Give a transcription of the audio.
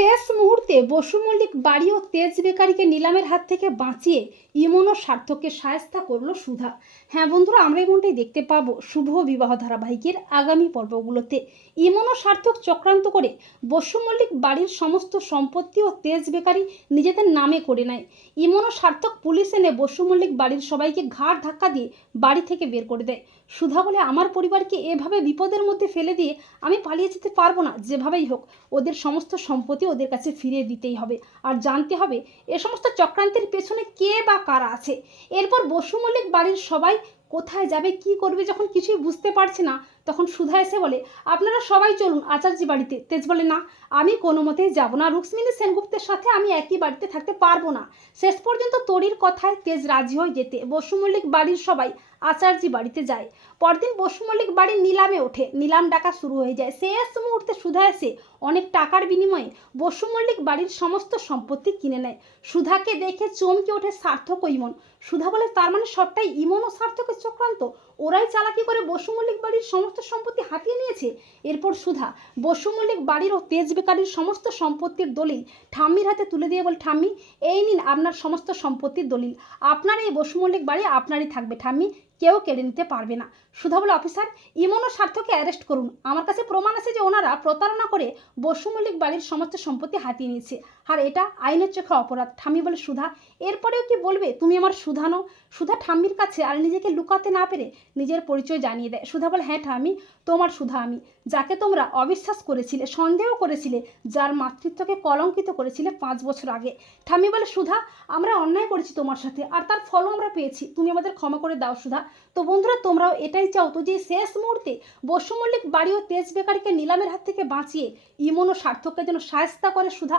শেষ মুহূর্তে বসু মল্লিক বাড়ি ও তেজ বেকারিকে নিলামের হাত থেকে বাঁচিয়ে ইমন ও সার্থককে সায়স্তা করল সুধা। হ্যাঁ বন্ধুরা, আমরা এমনটাই দেখতে পাবো শুভ বিবাহ ধারাবাহিকের আগামী পর্বগুলোতে। ইমন ও সার্থক চক্রান্ত করে বসু মল্লিক বাড়ির সমস্ত সম্পত্তি ও তেজ বেকারি নিজেদের নামে করে নেয়। ইমন ও সার্থক পুলিশ এনে বসু মল্লিক বাড়ির সবাইকে ঘাড় ধাক্কা দিয়ে বাড়ি থেকে বের করে দেয়। সুধা বলে, আমার পরিবারকে এভাবে বিপদের মধ্যে ফেলে দিয়ে আমি পালিয়ে যেতে পারব না, যেভাবেই হোক। ওদের সমস্ত সম্পত্তি ওদের কাছে ফিরিয়ে দিতেই হবে। আর জানতে হবে, এ সমস্ত চক্রান্তের পেছনে কে বা কারা আছে? এরপর বসু মল্লিক বাড়ির সবাই কোথায় যাবে, কি করবে যখন কিছুই বুঝতে পারছে না, তখন সুধা এসে বলে, আপনারা সবাই চলুন আচার্যি বাড়িতে। তেজ বলে, না, আমি কোনো মতেই যাব না। রুক্মিণী সেনগুপ্তের সাথে আমি একই বাড়িতে থাকতে পারব না। শেষ পর্যন্ত তরির কথায় তেজ রাজি হয়ে যেতে বসু মল্লিক বাড়ির সবাই আচার্যি বাড়িতে যায়। পরদিন বসু মল্লিক বাড়ির নিলামে ওঠে। নিলাম ডাকা শুরু হয়ে যায়। শেষ মুহূর্তে সুধা এসে অনেক টাকার বিনিময়ে বসু মল্লিক বাড়ির সমস্ত সম্পত্তি কিনে নেয়। সুধাকে দেখে চমকে ওঠে সার্থক ইমন। সুধা বলে, তার মানে সবটাই ইমন ও সার্থকের চক্রান্ত? ওরাই চালাকি করে বসু মল্লিক বাড়ির সমস্ত সম্পত্তি হাতিয়ে নিয়েছে? এরপর সুধা, বসু মল্লিক বাড়ির ও তেজ বেকারির সমস্ত সম্পত্তির দলিল ঠাম্মির হাতে তুলে দিয়ে বলে, ঠাম্মি, এই নিন আপনার সমস্ত সম্পত্তির দলিল। আপনার এই বসু মল্লিক বাড়ি আপনারই থাকবে, ঠাম্মি। কেউ কেড়ে নিতে পারবে না। সুধা বলে অফিসার ইমন ও স্বার্থকে অ্যারেস্ট করুন। আমার কাছে প্রমাণ আছে যে ওনারা প্রতারণা করে বসু মল্লিক বাড়ির সমস্ত সম্পত্তি হাতিয়ে নিয়েছে। আর এটা আইনের চোখে অপরাধ। ঠাম্মি বলে, সুধা, এরপরেও কি বলবে? তুমি আমার সুধানো সুধা ঠাম্মির কাছে আর নিজেকে লুকাতে না পেরে নিজের পরিচয় জানিয়ে দেয়। সুধা বলে হ্যাঁ ঠাম্মি, তোমার সুধা আমি। যাকে তোমরা অবিশ্বাস করেছিলে সন্দেহ করেছিলে, যার মাতৃত্বকে কলঙ্কিত করেছিলে পাঁচ বছর আগে। ঠাম্মি বলে, সুধা, আমরা অন্যায় করেছি তোমার সাথে, আর তার ফলও আমরা পেয়েছি। তুমি আমাদের ক্ষমা করে দাও, সুধা। তো বন্ধুরা, তোমরাও এটাই চাও তো যে শেষ মুহূর্তে বসু মল্লিক বাড়ি ও তেজ বেকারিকে নিলামের হাত থেকে বাঁচিয়ে ইমন ও সার্থককে যেন সায়স্তা করে, সুধা।